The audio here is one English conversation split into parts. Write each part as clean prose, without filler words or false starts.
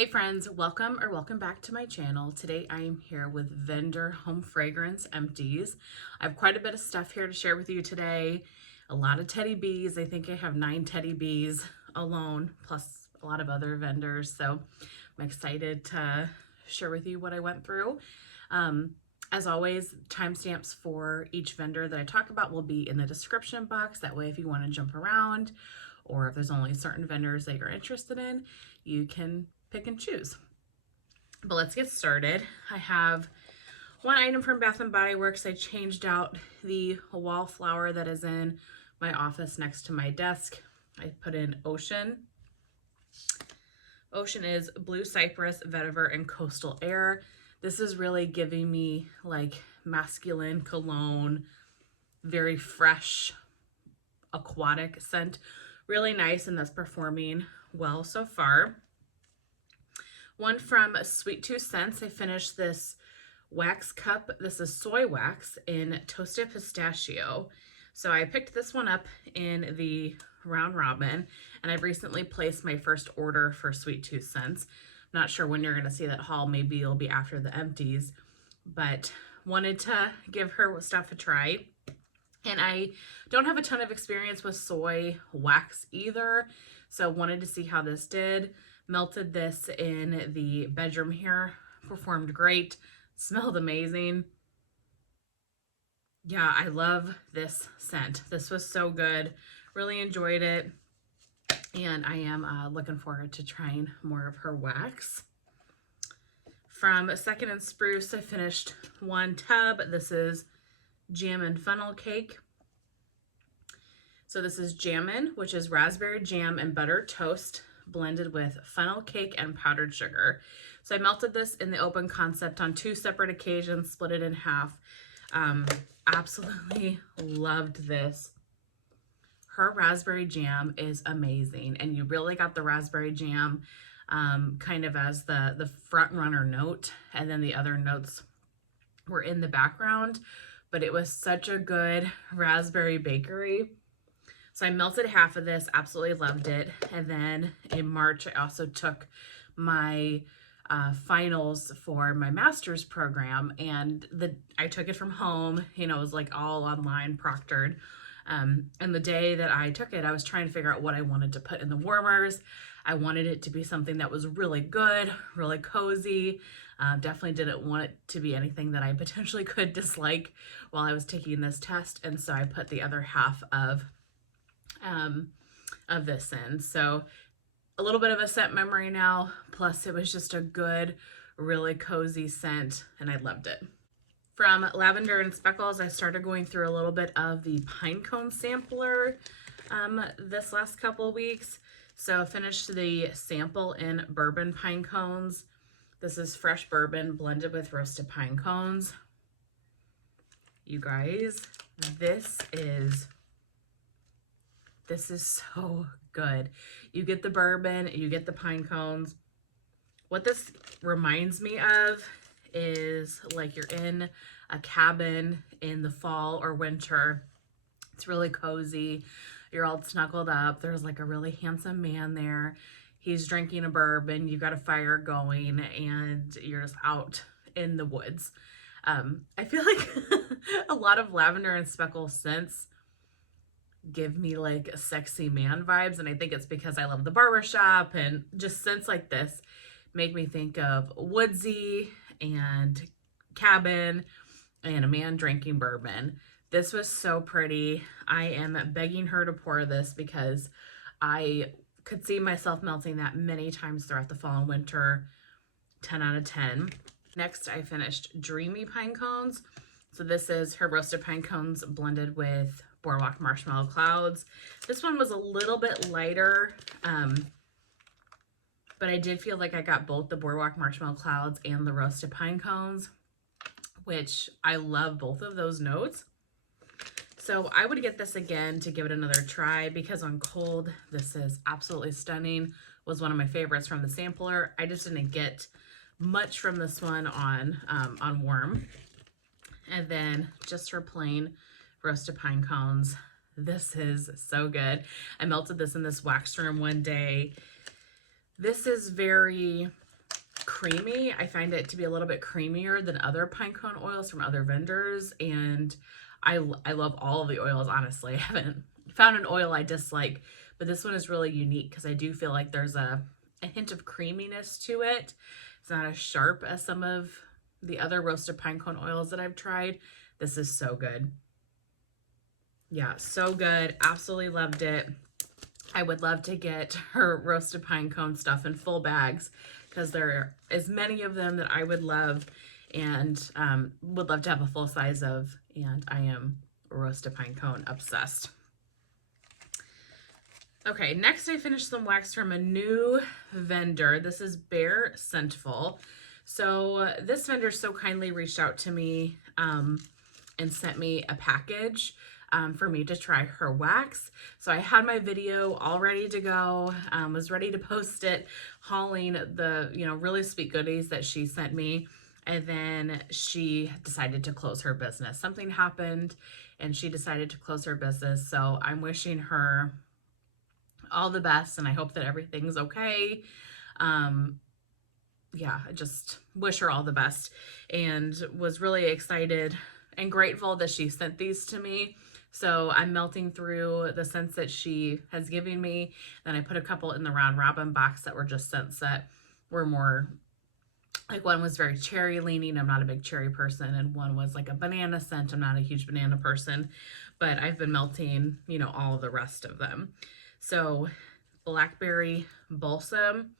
Hey friends, welcome back to my channel. Today I am here with Vendor Home Fragrance Empties. I have quite a bit of stuff here to share with you today. A lot of teddy bees. I think I have 9 teddy bees alone, plus a lot of other vendors. So I'm excited to share with you what I went through. As always, timestamps for each vendor that I talk about will be in the description box. That way, if you want to jump around or if there's only certain vendors that you're interested in, you can pick and choose. But let's get started. I have one item from Bath & Body Works. I changed out the wallflower that is in my office next to my desk. I put in Ocean. Ocean is Blue Cypress, Vetiver, and Coastal Air. This is really giving me like masculine cologne, very fresh, aquatic scent. Really nice, and that's performing well so far. One from Sweet Tooth Scents. I finished this wax cup. This is soy wax in Toasted Pistachio. So I picked this one up in the round robin, and I've recently placed my first order for Sweet Tooth Scents. Not sure when you're going to see that haul. Maybe it'll be after the empties, but wanted to give her stuff a try. And I don't have a ton of experience with soy wax either, so wanted to see how this did. Melted this in the bedroom here, performed great, smelled amazing. Yeah, I love this scent. This was so good, really enjoyed it, and I am looking forward to trying more of her wax. From Second and Spruce, I finished one tub. This is Jam and Funnel Cake. So this is Jammin', which is raspberry jam and butter toast blended with funnel cake and powdered sugar. So I melted this in the open concept on 2 separate occasions, split it in half. Absolutely loved this. Her raspberry jam is amazing, and you really got the raspberry jam kind of as the front runner note, and then the other notes were in the background, but it was such a good raspberry bakery. So I melted half of this, absolutely loved it. And then in March, I also took my finals for my master's program, and I took it from home. You know, it was like all online proctored. And the day that I took it, I was trying to figure out what I wanted to put in the warmers. I wanted it to be something that was really good, really cozy. Definitely didn't want it to be anything that I potentially could dislike while I was taking this test. And so I put the other half of this in. So a little bit of a scent memory now, plus it was just a good, really cozy scent, and I loved it. From Lavender and Speckles, I started going through a little bit of the pine cone sampler this last couple of weeks. So finished the sample in bourbon pine cones. This is fresh bourbon blended with roasted pine cones. You guys, this is so good. You get the bourbon, you get the pine cones. What this reminds me of is like you're in a cabin in the fall or winter. It's really cozy. You're all snuggled up. There's like a really handsome man there. He's drinking a bourbon. You've got a fire going, and you're just out in the woods. I feel like a lot of Lavender and Speckles scents give me like sexy man vibes, and I think it's because I love the barbershop, and just scents like this make me think of woodsy and cabin and a man drinking bourbon. This was so pretty. I am begging her to pour this because I could see myself melting that many times throughout the fall and winter. 10 out of 10. Next, I finished Dreamy Pine Cones. So this is her roasted pine cones blended with Boardwalk Marshmallow Clouds. This one was a little bit lighter, but I did feel like I got both the Boardwalk Marshmallow Clouds and the roasted pine cones, which I love both of those notes. So I would get this again to give it another try, because on cold, this is absolutely stunning. Was one of my favorites from the sampler. I just didn't get much from this one on warm. And then just her plain roasted pine cones. This is so good. I melted this in this wax room one day. This is very creamy. I find it to be a little bit creamier than other pinecone oils from other vendors, and I love all of the oils, honestly. I haven't found an oil I dislike, but this one is really unique because I do feel like there's a hint of creaminess to it. It's not as sharp as some of the other roasted pinecone oils that I've tried. This is so good. Yeah, so good. Absolutely loved it. I would love to get her roasted pinecone stuff in full bags because there is many of them that I would love and would love to have a full size of, and I am roasted pinecone obsessed. Okay, next I finished some wax from a new vendor. This is Bare Scentful. So this vendor so kindly reached out to me and sent me a package for me to try her wax. So I had my video all ready to go, was ready to post it, hauling the, really sweet goodies that she sent me. And then she decided to close her business. Something happened and she decided to close her business. So I'm wishing her all the best and I hope that everything's okay. Yeah, I just wish her all the best and was really excited and grateful that she sent these to me. So I'm melting through the scents that she has given me. Then I put a couple in the round robin box that were just scents that were more, like one was very cherry leaning. I'm not a big cherry person. And one was like a banana scent. I'm not a huge banana person, but I've been melting, all of the rest of them. So blackberry balsam.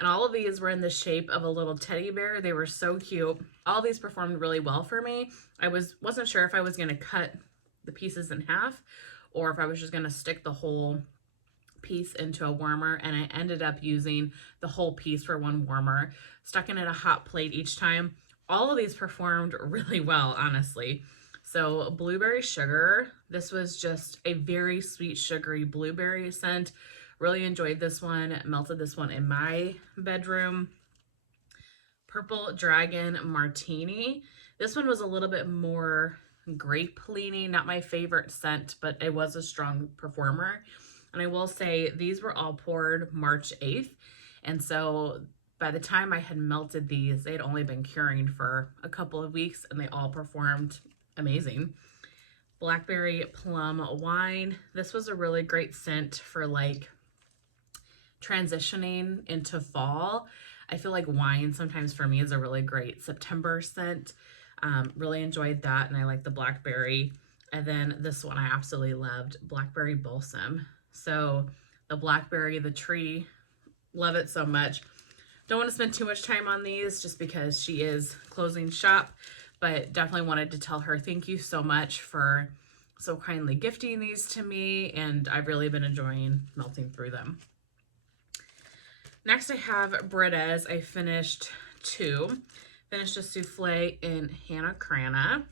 And all of these were in the shape of a little teddy bear. They were so cute. All these performed really well for me. I wasn't sure if I was going to cut the pieces in half or if I was just going to stick the whole piece into a warmer, and I ended up using the whole piece for one warmer, stuck it in a hot plate each time. All of these performed really well, honestly. So blueberry sugar, this was just a very sweet sugary blueberry scent. Really enjoyed this one. Melted this one in my bedroom. Purple Dragon Martini. This one was a little bit more grape leaning. Not my favorite scent, but it was a strong performer. And I will say these were all poured March 8th. And so by the time I had melted these, they had only been curing for a couple of weeks and they all performed amazing. Blackberry Plum Wine. This was a really great scent for like transitioning into fall. I feel like wine sometimes for me is a really great September scent. Really enjoyed that, and I like the blackberry. And then this one I absolutely loved, Blackberry Balsam. So the blackberry, the tree, love it so much. Don't want to spend too much time on these just because she is closing shop, but definitely wanted to tell her thank you so much for so kindly gifting these to me, and I've really been enjoying melting through them. Next I have Britta's. I finished two. Finished a souffle in Hannah Crana.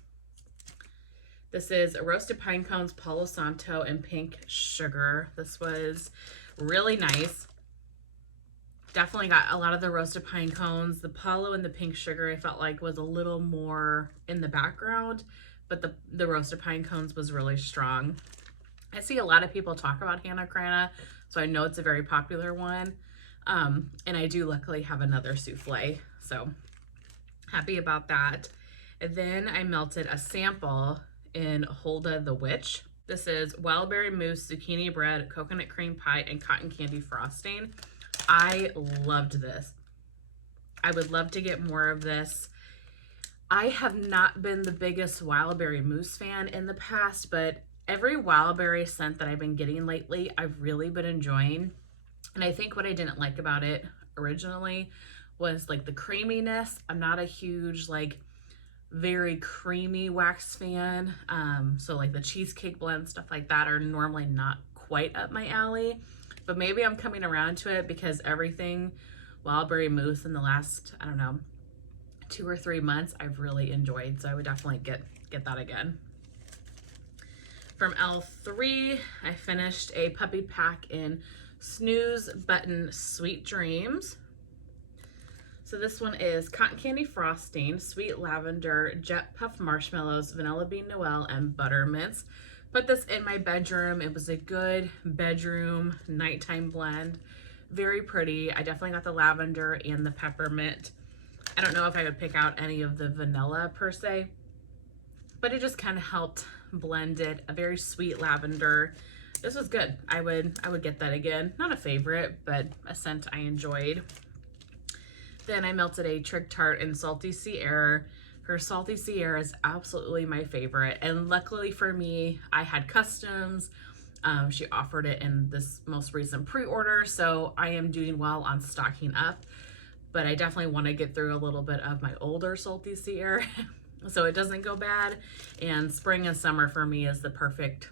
This is a roasted pine cones, Palo Santo, and pink sugar. This was really nice. Definitely got a lot of the roasted pine cones. The Palo and the pink sugar I felt like was a little more in the background, but the roasted pine cones was really strong. I see a lot of people talk about Hannah Crana, so I know it's a very popular one. And I do luckily have another souffle, so happy about that. And then I melted a sample in Hulda the Witch. This is wildberry mousse, zucchini bread, coconut cream pie, and cotton candy frosting. I loved this. I would love to get more of this. I have not been the biggest wildberry mousse fan in the past, but every wildberry scent that I've been getting lately, I've really been enjoying. And I think what I didn't like about it originally was like the creaminess. I'm not a huge like very creamy wax fan. So like the cheesecake blend, stuff like that are normally not quite up my alley, but maybe I'm coming around to it because everything wildberry mousse in the last, I don't know, 2 or 3 months I've really enjoyed. So I would definitely get that again. From L3, I finished a puppy pack in Snooze Button Sweet Dreams. So this one is cotton candy frosting, sweet lavender, jet puff marshmallows, vanilla bean noel, and buttermints. Put this in my bedroom. It was a good bedroom nighttime blend. Very pretty. I definitely got the lavender and the peppermint. I don't know if I would pick out any of the vanilla per se, but it just kind of helped blend it. A very sweet lavender. This was good. I would get that again. Not a favorite, but a scent I enjoyed. Then I melted a Trick Tart in Salty Sea Air. Her Salty Sea Air is absolutely my favorite. And luckily for me, I had customs. She offered it in this most recent pre-order, so I am doing well on stocking up. But I definitely want to get through a little bit of my older Salty Sea Air so it doesn't go bad. And spring and summer for me is the perfect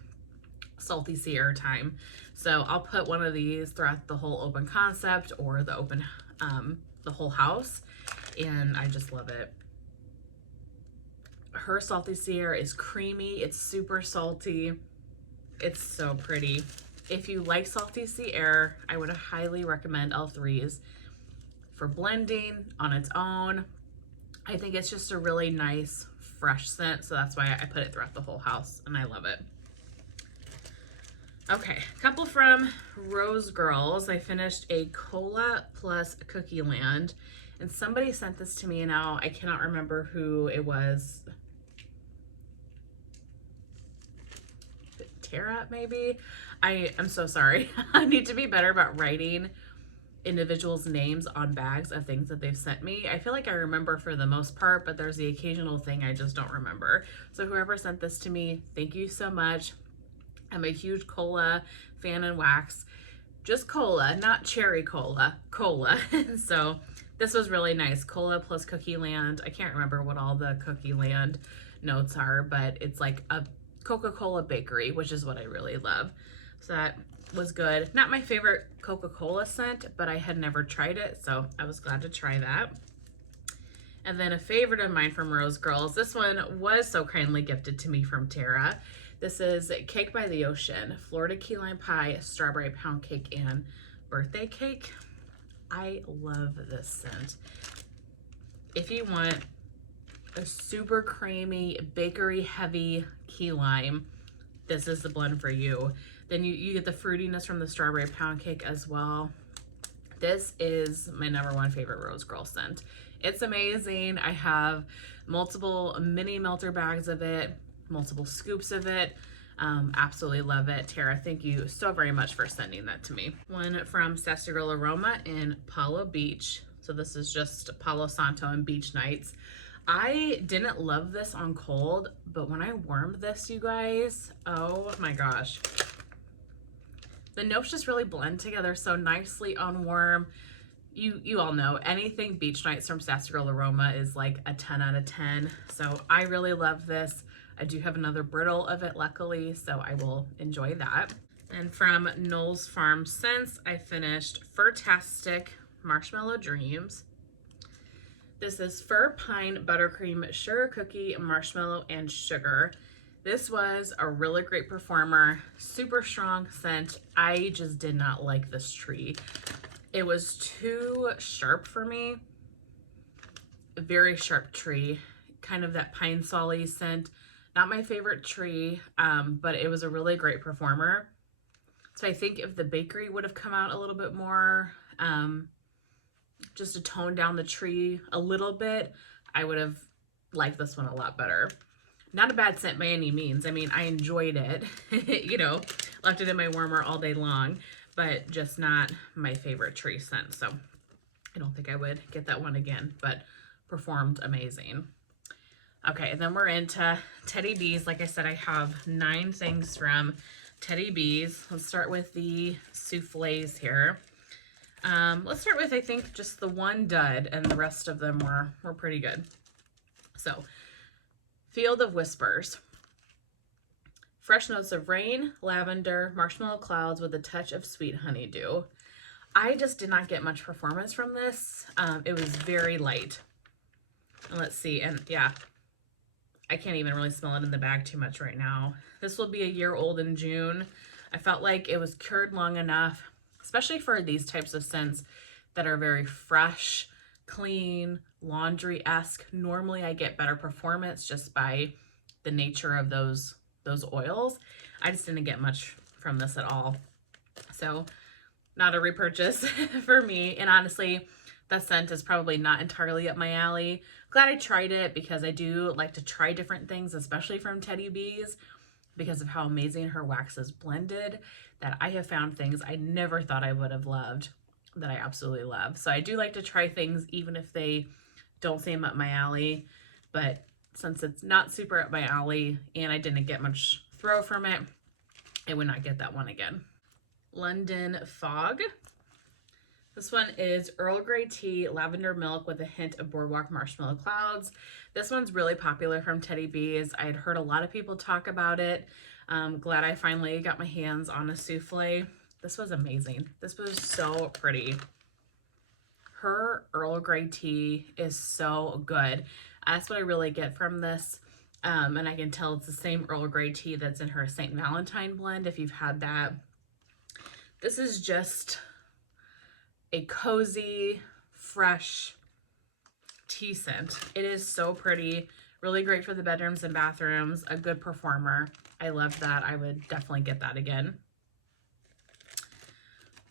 Salty Sea Air time. So I'll put one of these throughout the whole open concept or the open the whole house, and I just love it. Her Salty Sea Air is creamy. It's super salty. It's so pretty. If you like Salty Sea Air, I would highly recommend L3's for blending on its own. I think it's just a really nice fresh scent, so that's why I put it throughout the whole house, and I love it. Okay, a couple from Rose Girls. I finished a Cola plus Cookie Land, and somebody sent this to me now. I cannot remember who it was. Tara, maybe? I'm so sorry. I need to be better about writing individuals' names on bags of things that they've sent me. I feel like I remember for the most part, but there's the occasional thing I just don't remember. So whoever sent this to me, thank you so much. I'm a huge cola fan and wax. Just cola, not cherry cola. Cola. So this was really nice. Cola plus Cookie Land. I can't remember what all the Cookie Land notes are, but it's like a Coca-Cola bakery, which is what I really love. So that was good. Not my favorite Coca-Cola scent, but I had never tried it, so I was glad to try that. And then a favorite of mine from Rose Girls. This one was so kindly gifted to me from Tara. This is Cake by the Ocean, Florida Key Lime Pie, Strawberry Pound Cake, and Birthday Cake. I love this scent. If you want a super creamy, bakery heavy key lime, this is the blend for you. Then you get the fruitiness from the Strawberry Pound Cake as well. This is my #1 favorite Rose Girl scent. It's amazing. I have multiple mini melter bags of it, multiple scoops of it. Absolutely love it. Tara, thank you so very much for sending that to me. One from Sassy Girl Aroma in Palo Beach. So this is just Palo Santo and Beach Nights. I didn't love this on cold, but when I warmed this, you guys, oh my gosh. The notes just really blend together so nicely on warm. You all know anything Beach Nights from Sassy Girl Aroma is like a 10 out of 10. So I really love this. I do have another brittle of it, luckily, so I will enjoy that. And from Knowles Farm Scents, I finished Furtastic Marshmallow Dreams. This is Fir Pine Buttercream Sugar Cookie Marshmallow and Sugar. This was a really great performer, super strong scent. I just did not like this tree. It was too sharp for me. A very sharp tree, kind of that pine solly scent. Not my favorite tree, but it was a really great performer. So I think if the bakery would have come out a little bit more, just to tone down the tree a little bit, I would have liked this one a lot better. Not a bad scent by any means. I mean, I enjoyed it, you know, left it in my warmer all day long, but just not my favorite tree scent. So I don't think I would get that one again, but performed amazing. Okay, and then we're into Teddy Bees. Like I said, I have 9 things from Teddy Bees. Let's start with the souffles here. Let's start with, I think, just the one dud, and the rest of them were pretty good. So, Field of Whispers. Fresh notes of rain, lavender, marshmallow clouds with a touch of sweet honeydew. I just did not get much performance from this. It was very light. And let's see, and yeah, I can't even really smell it in the bag too much right now. This will be a year old in June. I felt like it was cured long enough, especially for these types of scents that are very fresh, clean, laundry-esque. Normally I get better performance just by the nature of those oils. I just didn't get much from this at all. So not a repurchase for me. And honestly, That scent is probably not entirely up my alley. Glad I tried it because I do like to try different things, especially from Teddy Bees, because of how amazing her wax is blended, that I have found things I never thought I would have loved that I absolutely love. So I do like to try things even if they don't seem up my alley, but since it's not super up my alley and I didn't get much throw from it, I would not get that one again. London Fog. This one is Earl Grey Tea, Lavender Milk with a hint of Boardwalk Marshmallow Clouds. This one's really popular from Teddy Bees. I had heard a lot of people talk about it. Glad I finally got my hands on a souffle. This was amazing. This was so pretty. Her Earl Grey tea is so good. That's what I really get from this. And I can tell it's the same Earl Grey tea that's in her St. Valentine blend, if you've had that. This is just a cozy, fresh tea scent. It is so pretty. Really great for the bedrooms and bathrooms. A good performer. I love that. I would definitely get that again.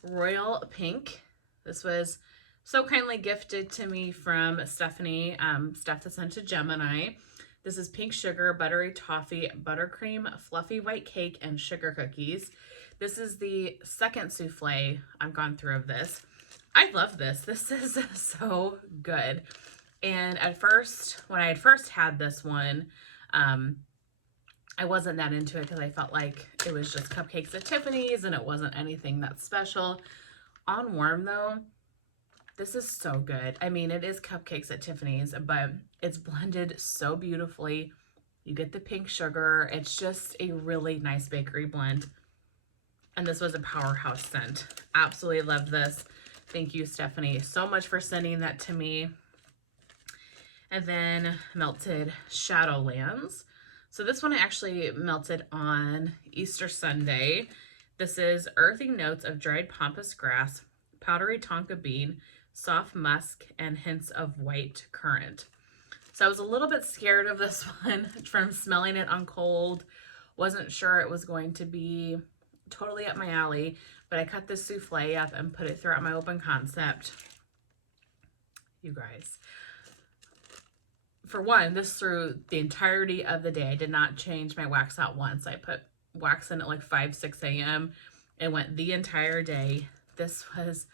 Royal Pink. This was so kindly gifted to me from Stephanie, Steph the Scented Gemini. This is pink sugar, buttery toffee, buttercream, fluffy white cake, and sugar cookies. This is the second souffle I've gone through of this. I love this. This is so good. And at first, when I had first had this one, I wasn't that into it because I felt like it was just cupcakes at Tiffany's and it wasn't anything that special. On warm though, this is so good. I mean, it is cupcakes at Tiffany's, but it's blended so beautifully. You get the pink sugar. It's just a really nice bakery blend. And this was a powerhouse scent. Absolutely loved this. Thank you, Stephanie, so much for sending that to me. And then Melted Shadowlands. So this one I actually melted on Easter Sunday. This is earthy notes of dried pampas grass, powdery tonka bean, soft musk, and hints of white currant. So I was a little bit scared of this one from smelling it on cold. Wasn't sure it was going to be totally up my alley, but I cut this souffle up and put it throughout my open concept. You guys. For one, this through the entirety of the day. I did not change my wax out once. I put wax in at like 5, 6 a.m. and went the entire day. This was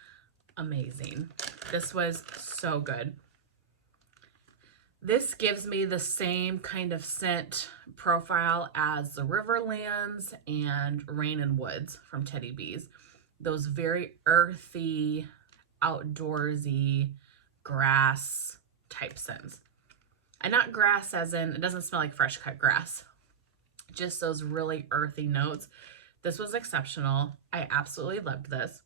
amazing. This was so good. This gives me the same kind of scent profile as the Riverlands and Rain and Woods from Teddy Bees. Those very earthy, outdoorsy, grass type scents. And not grass as in, it doesn't smell like fresh cut grass. Just those really earthy notes. This was exceptional. I absolutely loved this.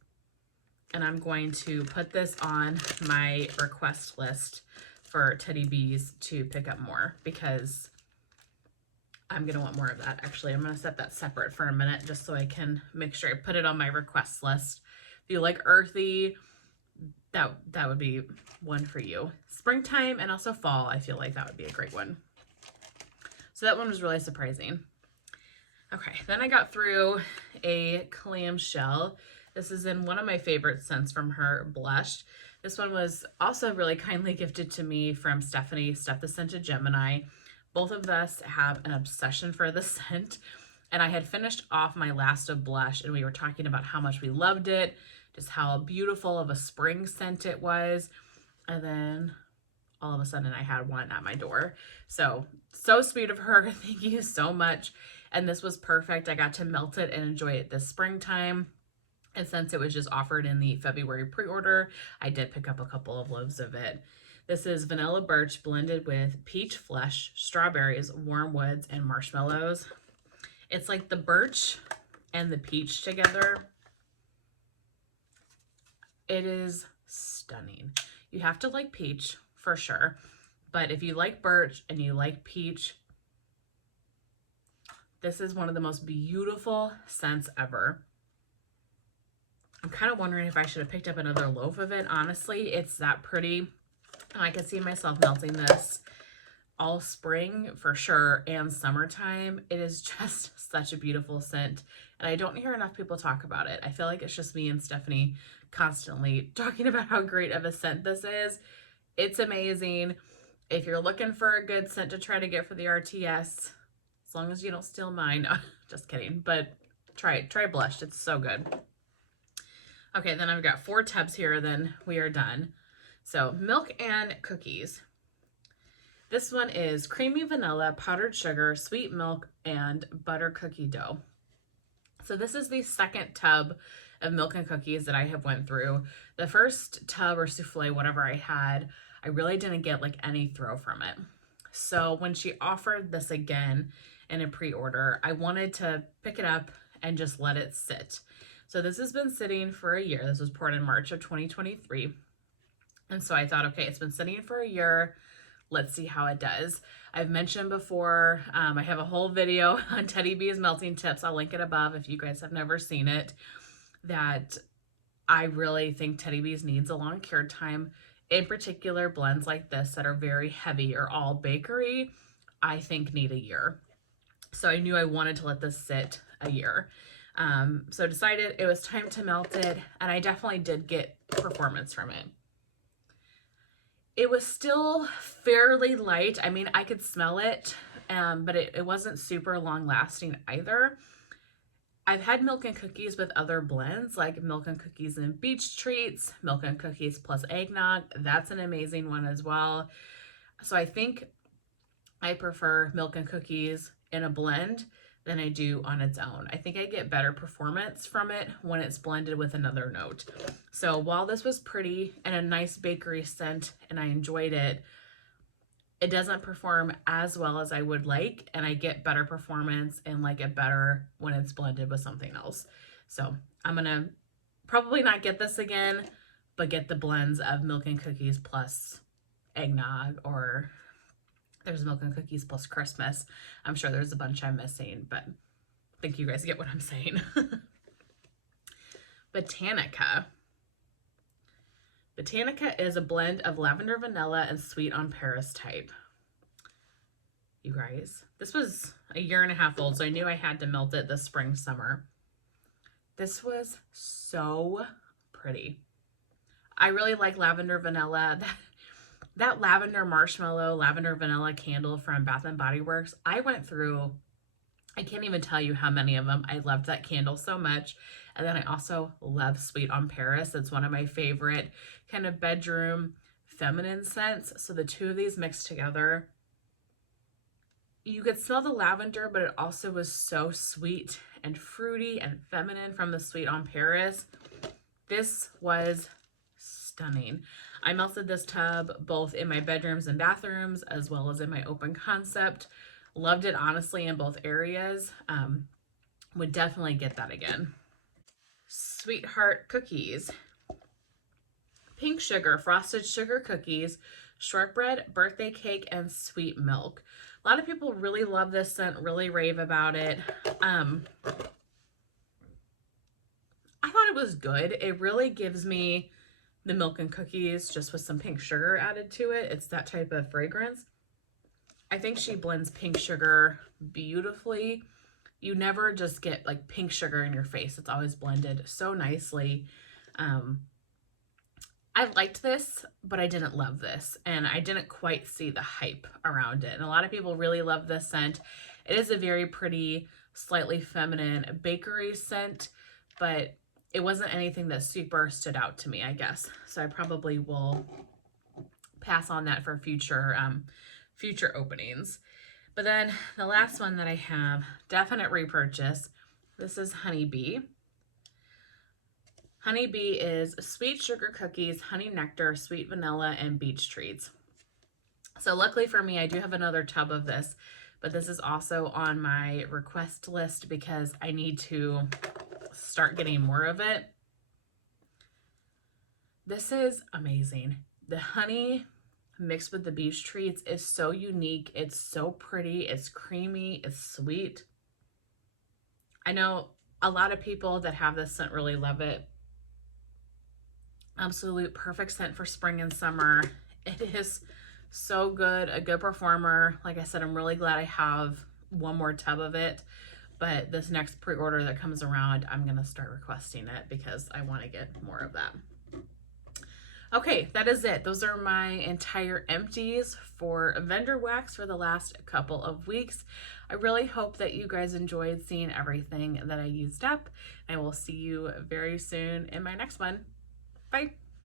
And I'm going to put this on my request list for Teddy Bees to pick up more because I'm going to want more of that. Actually, I'm going to set that separate for a minute just so I can make sure I put it on my request list. If you like earthy, that would be one for you. Springtime and also fall, I feel like that would be a great one. So that one was really surprising. Okay, then I got through a clamshell. This is in one of my favorite scents from her, Blush. This one was also really kindly gifted to me from Stephanie, Steph the Scented Gemini. Both of us have an obsession for the scent. And I had finished off my last of Blush and we were talking about how much we loved it, just how beautiful of a spring scent it was. And then all of a sudden I had one at my door. So sweet of her. Thank you so much. And this was perfect. I got to melt it and enjoy it this springtime. And since it was just offered in the February pre-order, I did pick up a couple of loaves of it. This is vanilla birch blended with peach flesh, strawberries, warm woods, and marshmallows. It's like the birch and the peach together. It is stunning. You have to like peach for sure. But if you like birch and you like peach, this is one of the most beautiful scents ever. I'm kind of wondering if I should have picked up another loaf of it. Honestly, it's that pretty. And I could see myself melting this all spring for sure and summertime. It is just such a beautiful scent. And I don't hear enough people talk about it. I feel like it's just me and Stephanie constantly talking about how great of a scent this is. It's amazing. If you're looking for a good scent to try to get for the RTS, as long as you don't steal mine. Just kidding, but try it. Try Blushed. It's so good. Okay, then I've got 4 tubs here, then we are done. So, milk and cookies. This one is creamy vanilla, powdered sugar, sweet milk, and butter cookie dough. So this is the second tub of milk and cookies that I have went through. The first tub or souffle, whatever I had, I really didn't get like any throw from it. So when she offered this again in a pre-order, I wanted to pick it up and just let it sit. So this has been sitting for a year. This was poured in March of 2023. And so I thought, okay, it's been sitting for a year. Let's see how it does. I've mentioned before, I have a whole video on Teddy B's melting tips. I'll link it above if you guys have never seen it, that I really think Teddy B's needs a long cure time. In particular, blends like this that are very heavy or all bakery, I think need a year. So I knew I wanted to let this sit a year. So decided it was time to melt it, and I definitely did get performance from it. It was still fairly light. I mean, I could smell it, but it wasn't super long lasting either. I've had milk and cookies with other blends, like milk and cookies and beach treats, milk and cookies plus eggnog. That's an amazing one as well. So I think I prefer milk and cookies in a blend than I do on its own. I think I get better performance from it when it's blended with another note. So while this was pretty and a nice bakery scent and I enjoyed it, it doesn't perform as well as I would like, and I get better performance and like it better when it's blended with something else. So I'm gonna probably not get this again, but get the blends of milk and cookies plus eggnog, or there's milk and cookies plus Christmas. I'm sure there's a bunch I'm missing, but I think you guys get what I'm saying. Botanica. Botanica is a blend of lavender, vanilla, and sweet on Paris type. You guys, this was a year and a half old, so I knew I had to melt it this spring, summer. This was so pretty. I really like lavender, vanilla. That lavender marshmallow, lavender vanilla candle from Bath & Body Works, I went through, I can't even tell you how many of them. I loved that candle so much. And then I also love Sweet on Paris. It's one of my favorite kind of bedroom feminine scents. So the two of these mixed together, you could smell the lavender, but it also was so sweet and fruity and feminine from the Sweet on Paris. This was stunning. I melted this tub both in my bedrooms and bathrooms as well as in my open concept. Loved it honestly in both areas. Would definitely get that again. Sweetheart cookies. Pink sugar, frosted sugar cookies, shortbread, birthday cake, and sweet milk. A lot of people really love this scent, really rave about it. I thought it was good. It really gives me the milk and cookies just with some pink sugar added to it. It's that type of fragrance. I think she blends pink sugar beautifully. You never just get like pink sugar in your face. It's always blended so nicely. I liked this, but I didn't love this, and I didn't quite see the hype around it. And a lot of people really love this scent. It is a very pretty, slightly feminine bakery scent, but it wasn't anything that super stood out to me, I guess. So I probably will pass on that for future openings. But then the last one that I have, definite repurchase. This is Honeybee. Honeybee is sweet sugar cookies, honey nectar, sweet vanilla, and beach treats. So luckily for me, I do have another tub of this, but this is also on my request list because I need to start getting more of it. This is amazing. The honey mixed with the beach treats is so unique. It's so pretty. It's creamy. It's sweet. I know a lot of people that have this scent really love it. Absolute perfect scent for spring and summer. It is so good, a good performer. Like I said, I'm really glad I have one more tub of it, but this next pre-order that comes around, I'm going to start requesting it because I want to get more of that. Okay, that is it. Those are my entire empties for vendor wax for the last couple of weeks. I really hope that you guys enjoyed seeing everything that I used up. I will see you very soon in my next one. Bye.